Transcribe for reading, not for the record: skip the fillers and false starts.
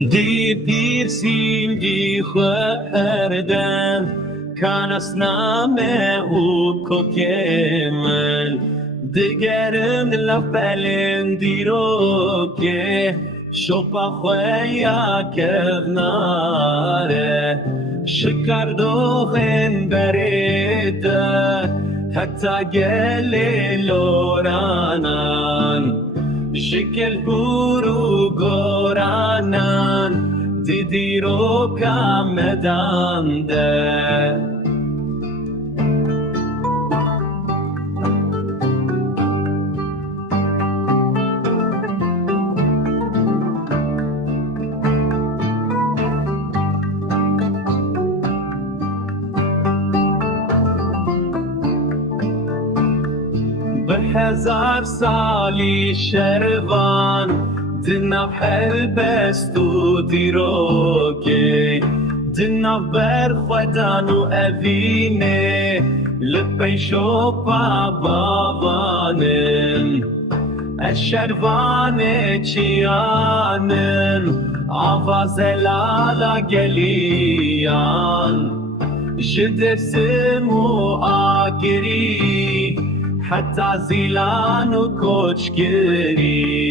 دی پیرسین دی خوردن کان اسنامه او کوکمل دیگرم لفلن دیرو که شوپا خویا کناره شکر دوخن برده حتی گل لورانان شکل برو گورانان دیدی رو کم دانده به 1000 سالی شروان دناف حلبست و دیروگی دناف برخودان و اوینه لپیشو بابانن الشروان چیانن آواز لالا گلیان جدر سمو آگری حتی زیلان و کوچگری